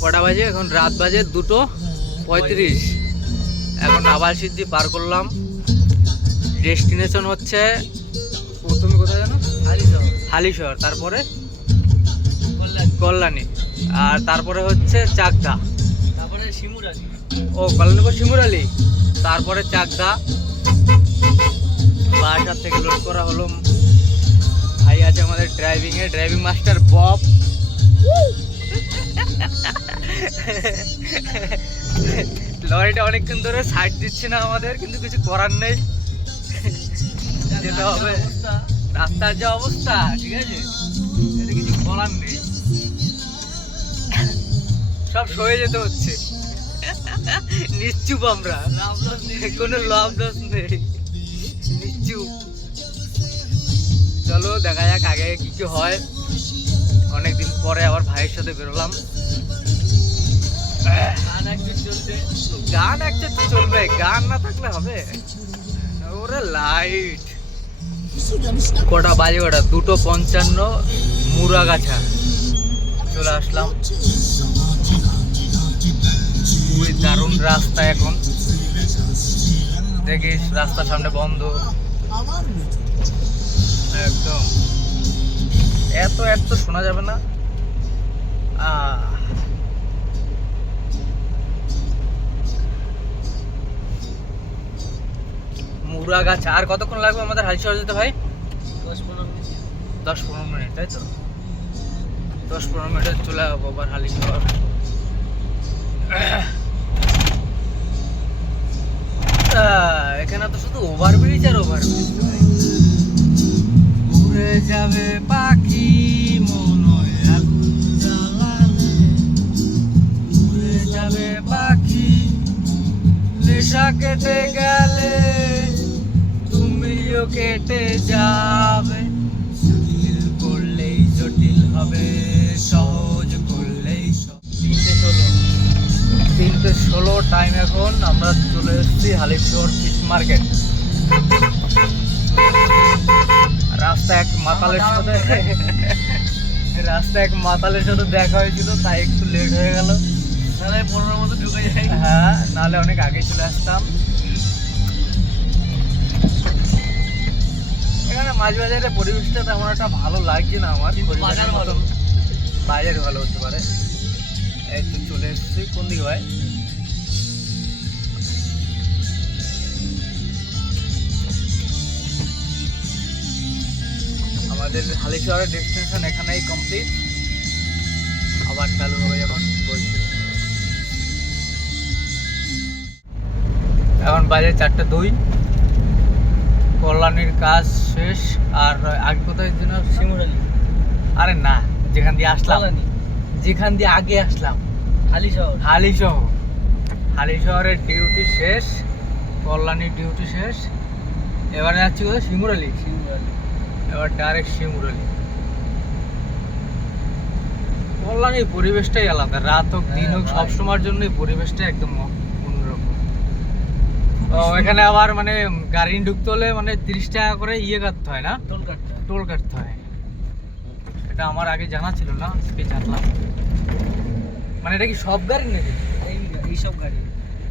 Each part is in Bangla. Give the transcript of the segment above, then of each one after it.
কটা বাজে এখন? রাত বাজে 2:35। এখন আবার সিদ্ধি পার করলাম। ডেস্টিনেশন হচ্ছে প্রথমে কোথায় জানো? হালিশহর, তারপরে কল্যাণী, আর তারপরে হচ্ছে চাকদা, তারপরে শিমুরালি। ও কল্যাণী পর শিমুরালি, তারপরে চাকদা। বাসার থেকে লোড করা হলো। ভাই আছে আমাদের ড্রাইভিং মাস্টার বব। লরিটা অনেকক্ষণ ধরে সাইড দিচ্ছে না আমাদের, কিন্তু কিছু করার নেই, যেতে হবে। রাস্তার যা অবস্থা, ঠিক আছে, এটা কিছু বলার নেই, সব সয়ে যেতে হচ্ছে। নিশ্চুপ আমরা, কোনো লাভ লস নেই, নিশ্চুপ। চলো দেখা যাক আগে কি কি হয়। অনেকদিন পরে আবার ভাইয়ের সাথে বেরোলাম। গান একটা তো চলবে, গান না থাকলে হবে? ওরে লাইট কটা বাজে? কটা? 2:55। মুরাগাছা চলে আসলাম। খুবই দারুণ রাস্তা। এখন দেখিস রাস্তার সামনে বন্ধ একদম। এত শোনা যাবে না। মুরাগাছা। আর কতক্ষণ লাগবে আমাদের হালিশহর যেতে ভাই? 10-15 মিনিট, তাই তো? 10-15 মিনিটে চলে যাবো আবার হালিশহর। এখানে তো শুধু ওভারব্রিজ আর ওভারব্রিজ। উড়ে যাবে পাখি মনে আগুন জ্বালালে, উড়ে যাবে পাখি নেশা কেটে গেলে, তুমিও কেটে যাবে। জটিল করলেই জটিল হবে, সহজ করলেই 3:16 টাইম এখন। আমরা চলে এসেছি হালিশহর ফিশ মার্কেট। রাস্তা এক মাতালের সাথে দেখা হয়েছিল, তাই একটু লেট হয়ে গেল। তাহলে 15 মতো ঢুকে যাই। হ্যাঁ, নাহলে অনেক আগে চলে আসতাম। এখানে মাছ বাজারের পরিবেশটা তেমন একটা ভালো লাগছে না আমার। বাজার ভালো, বাজার ভালো হতে পারে। এই তো চলে এসেছি। কোন দিকে ভাই? আমাদের হালিশহরের ডেস্টিনেশন এখানেই কমপ্লিট। আবার চালু হবে যখন বলছি। এখন বাজে 4:02। কল্যাণীর কাজ শেষ। আর আগে কোথায় যেন? শিমুরালি। আরে না, যেখান দিয়ে আসলাম, যেখান দিয়ে আগে আসলাম, হালিশহরের ডিউটি শেষ, কল্যাণীর ডিউটি শেষ। এবারে যাচ্ছি কোথায়? শিমুরালি। এবার ডাইরেক্ট শিমুরালি। কল্যাণীর পরিবেশটাই আলাদা। রাত হোক দিন হোক, সবসময়ের জন্য এই পরিবেশটা একদম অন্যরকম। এখানে আবার মানে গাড়ি ঢুকতে হলে মানে 30 টাকা করে কাটতে হয় না? টোল কাটতে হয়। এটা আমার আগে জানা ছিল না, আজকে জানলাম। মানে এটা কি সব গাড়ি নাকি? এই সব গাড়ি,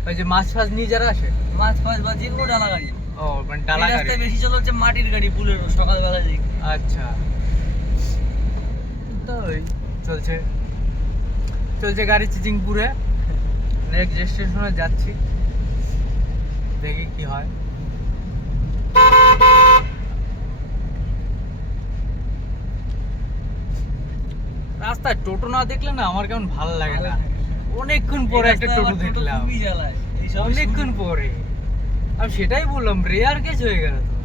ওই যে মাছ ফাছ নিয়ে যারা আসে, মাছ ফাছ বা যে কোনো ডালা গাড়ি। ও মানে ডালা গাড়ি। রাস্তায় বেশি চলে হচ্ছে মাটির গাড়ি, বুলেরো, সকালবেলা দিকে। আচ্ছা, তো ওই চলছে গাড়ি চিচিংপুরে। নেক্সট স্টেশনে যাচ্ছি, দেখি কি হয়। রাস্তায় টোটো না দেখলে না আমার কেমন ভালো লাগে না। অনেকক্ষণ পরে একটা টোটো দেখলাম, অনেকক্ষণ পরে। আমি সেটাই বললাম, রেয়ার কেস হয়ে গেল তো।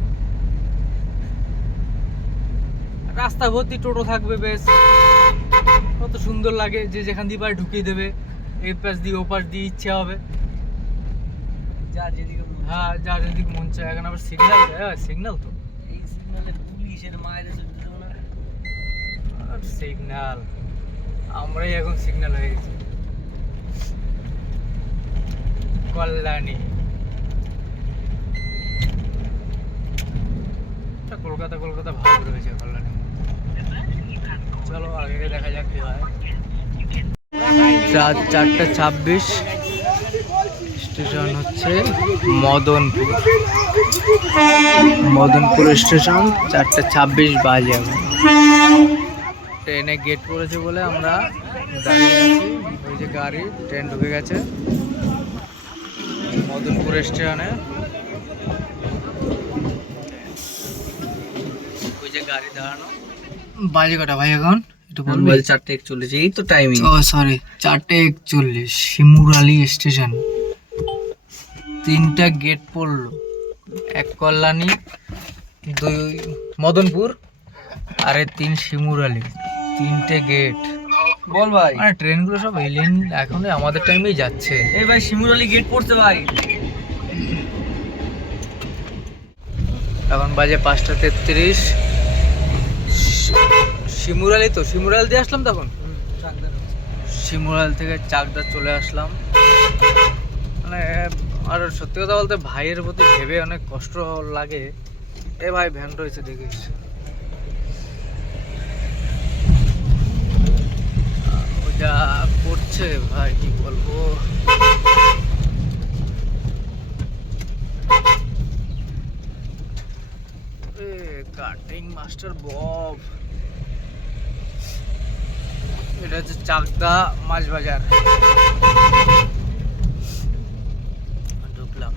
রাস্তা ভর্তি টোটো থাকবে, বেশ কত সুন্দর লাগে। যে যেখান দিয়ে পারে ঢুকিয়ে দেবে, এই পাশ দিয়ে ও পাশ দিয়ে ইচ্ছা হবে। হ্যাঁ, যার যেদিকে মন চায়। এখন আবার সিগন্যাল তো এই সিগন্যালে পুলিশের মায়ের সিগন্যাল, আমরাই এখন সিগন্যাল হয়ে গেছি। কল্যাণী, কলকাতা ভালো রয়েছে কল্যাণী। চলো আগে দেখা যাক কি হয়। রাত 4:26, স্টেশন হচ্ছে মদনপুর। মদনপুর স্টেশন 4:26 বাজে এখন। ট্রেনে গেট পড়েছে বলে আমরা দাঁড়িয়ে আছি। ওই যে গাড়ি, ট্রেন ঢুকে গেছে মদনপুর স্টেশনে। ওই যে গাড়ি দাঁড়ানো। বাজে কটা ভাই এখন একটু বলবি? 4:41, এই তো টাইমিং। ও সরি, 4:41। শিমুরালি স্টেশন। 3টা গেট পড়লো, 1 কল্যাণী, 2 মদনপুর, আর 3 শিমুরালি। 3টে গেট। বল ভাই। মানে ট্রেনগুলো সব এলিয়েন এখন আমাদের টাইমেই যাচ্ছে। এই ভাই শিমুরালি গেট পড়ছে ভাই। এখন বাজে 5:33। শিমুরালি তো, শিমুরালি দিয়ে আসলাম তখন। শিমুরাল থেকে চাকদা চলে আসলাম। মানে আর সত্যি কথা বলতে ভাইয়ের প্রতি ভেবে অনেক কষ্ট লাগে। এ ভাই ভ্যান রয়েছে দেখিস। যা করছে ভাই কি বলবো। Cutting master Bob. এটা হচ্ছে চাকদা মাছ বাজার। ঢুকলাম।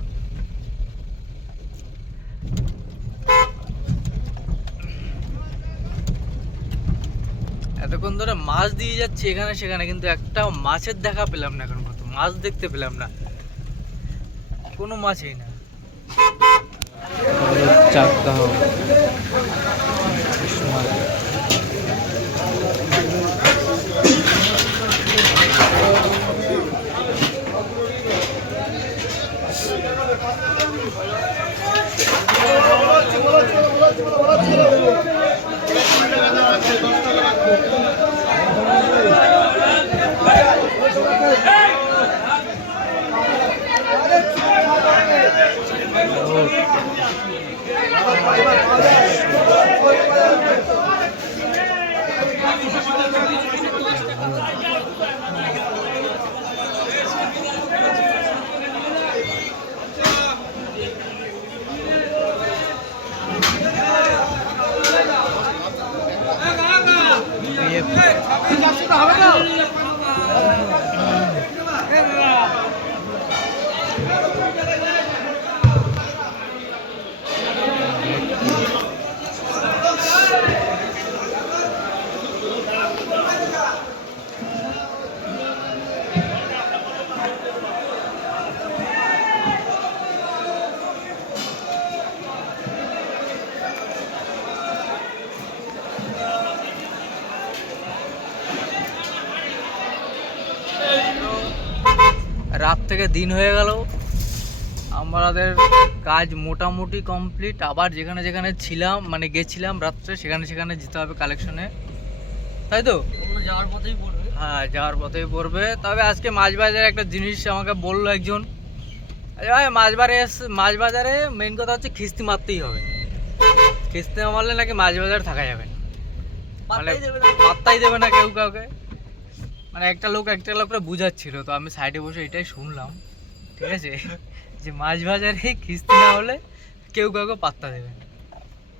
এতক্ষণ ধরে মাছ দিয়ে যাচ্ছে এখানে সেখানে, কিন্তু একটা মাছের দেখা পেলাম না। এখন কত মাছ দেখতে পেলাম না, কোনো মাছই না। চাকদা রাত থেকে দিন হয়ে গেল। আমাদের কাজ মোটামুটি কমপ্লিট। আবার যেখানে যেখানে ছিলাম মানে গেছিলাম রাত্রে, সেখানে সেখানে যেতে হবে কালেকশনে, তাই তো? যাওয়ার পথেই পড়বে। হ্যাঁ, যাওয়ার পথেই পড়বে। তবে আজকে মাছ বাজারে একটা জিনিস আমাকে বললো একজন, ভাই মাছ বাজারে মেইন কথা হচ্ছে খিস্তি মারতেই হবে। খিস্তি না মারলে নাকি মাছ বাজার থাকা যাবে না, মানে পাত্তাই দেবে না কেউ কাউকে। মানে একটা লোককে বুঝাচ্ছিল, তো আমি সাইডে বসে এটাই শুনলাম, ঠিক আছে, যে মাছ বাজারে খিস্তি না হলে কেউ কাউকে পাত্তা দেবে না।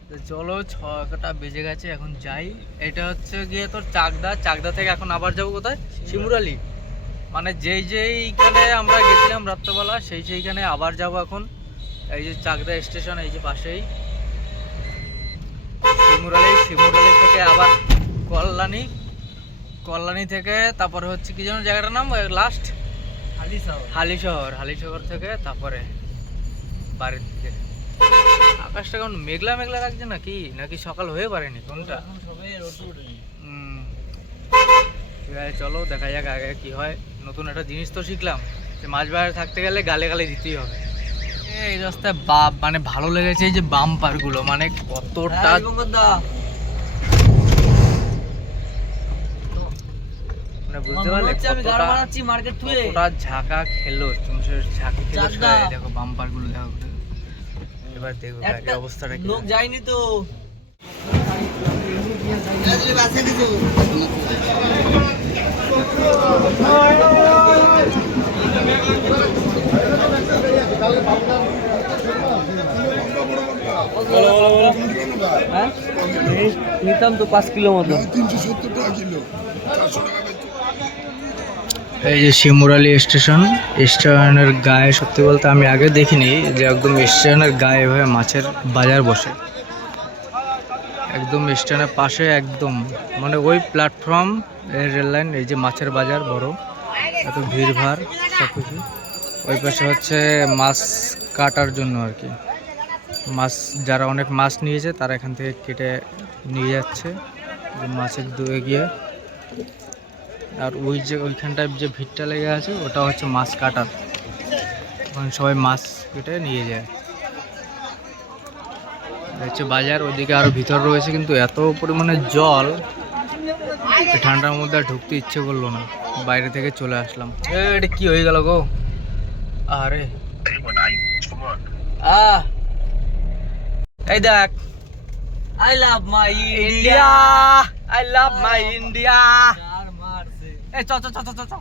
তো চলো, 6টা বেজে গেছে, এখন যাই। এটা হচ্ছে গিয়ে তোর চাকদা থেকে এখন আবার যাবো কোথায়? শিমুরালি। মানে যেইখানে আমরা গেছিলাম রাত্রবেলা সেইখানে আবার যাব এখন। এই যে চাকদা স্টেশন, এই যে পাশেই শিমুরালি থেকে আবার কল্যাণী থেকে তারপরে হচ্ছে কি যেন জায়গাটার নাম, লাস্ট হালিশহর থেকে তারপরে বাড়ির দিকে। আকাশটা কেমন মেঘলা মেঘলা লাগছে নাকি সকাল হয়ে পারেনি কোনটা। ঠিক আছে, চলো দেখা যাক আগে কি হয়। নতুন একটা জিনিস তো শিখলাম যে মাছ বাজারে থাকতে গেলে গালে গালে দিতেই হবে। এই রাস্তায় মানে ভালো লেগেছে এই যে বাম্পার গুলো, মানে কতটা মানে বুঝতে পারলে কতটা ঝাঁকা খেলো। তুমি ঝাঁকা খেলো, দেখো বাম্পার গুলো দেখো। এবার দেখো অবস্থাটা কি। লোক যায়নি তো। হ্যাঁ নিতাম তো 5 কিলো মতো। 370 টাকা কিলো, 400 টাকা এই যে শিমুরালি স্টেশন, স্টেশনের গায়ে সত্যি বলতে আমি আগে দেখিনি যে একদম স্টেশনের গায়ে এভাবে মাছের বাজার বসে। একদম স্টেশনের পাশে একদম মানে ওই প্ল্যাটফর্ম রেল লাইন, এই যে মাছের বাজার বড়, এত ভিড়ভাড় সব কিছু। ওই পাশে হচ্ছে মাছ কাটার জন্য আর কি, মাছ যারা অনেক মাছ নিয়েছে তারা এখান থেকে কেটে নিয়ে যাচ্ছে যে মাছের দুয়ে গিয়ে। আর ওই যে ওইখানটায় যে ভিড়টা লেগে আছে ওটা হচ্ছে মাছ কাটার, ওখানে সবাই মাছ কেটে নিয়ে যায়। হচ্ছে বাজার, ওইদিকে আরো ভিতর রয়েছে, কিন্তু এত পরিমাণে জল ঠান্ডার মধ্যে আর ঢুকতে ইচ্ছে করলো না, বাইরে থেকে চলে আসলাম। এটা কি হয়ে গেল গো? আরে এই দেখ, I love my India, I love my India. মারছে। এই চ চ চ চ চ।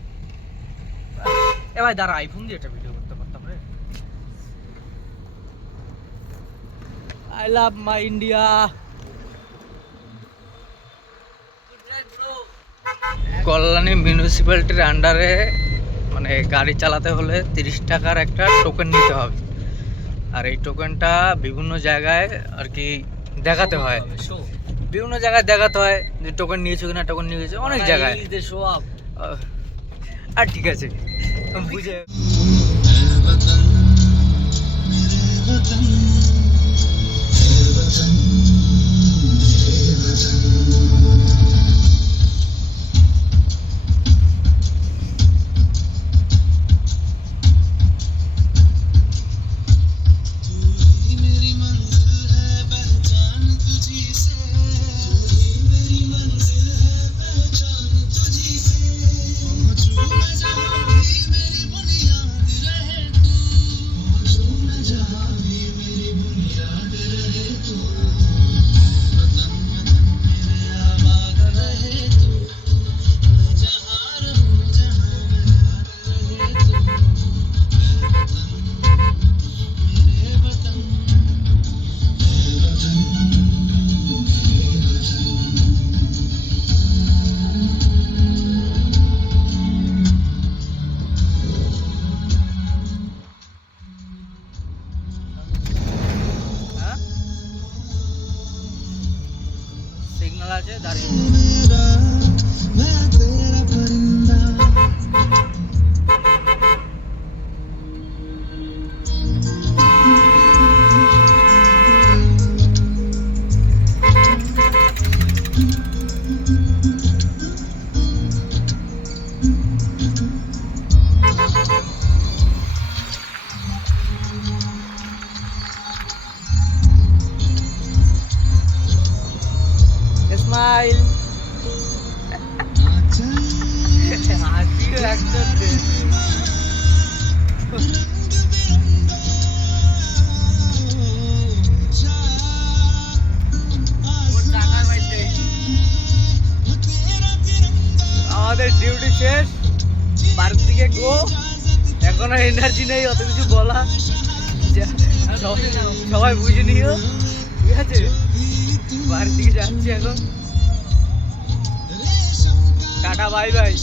এ ভাই দাঁড়া, আইফোন দিয়ে একটা ভিডিও করতে পারতাম রে। I love my India. Kalyani মিউনিসিপ্যালিটির আন্ডারে মানে গাড়ি চালাতে হলে 30 টাকার একটা টোকেন নিতে হবে। আর এই টোকেনটা বিভিন্ন জায়গায় আর কি দেখাতে হয়, বিভিন্ন জায়গায় দেখাতে হয় যে টোকেন নিয়েছো কিনা, টোকেন নিয়েছো অনেক জায়গায়। Show up. আর ঠিক আছে বুঝে। সিগন্যাল আছে দাঁড়িয়ে। স্মাইল। হাসিও একজন দে। আমাদের ডিউটি শেষ, বাড়ির দিকে গো। এখন আর এনার্জি নেই অত কিছু বলা, সবাই বুঝে নিও, ঠিক আছে? বাড়ির দিকে যাচ্ছি এখন, টাটা বাই বাই।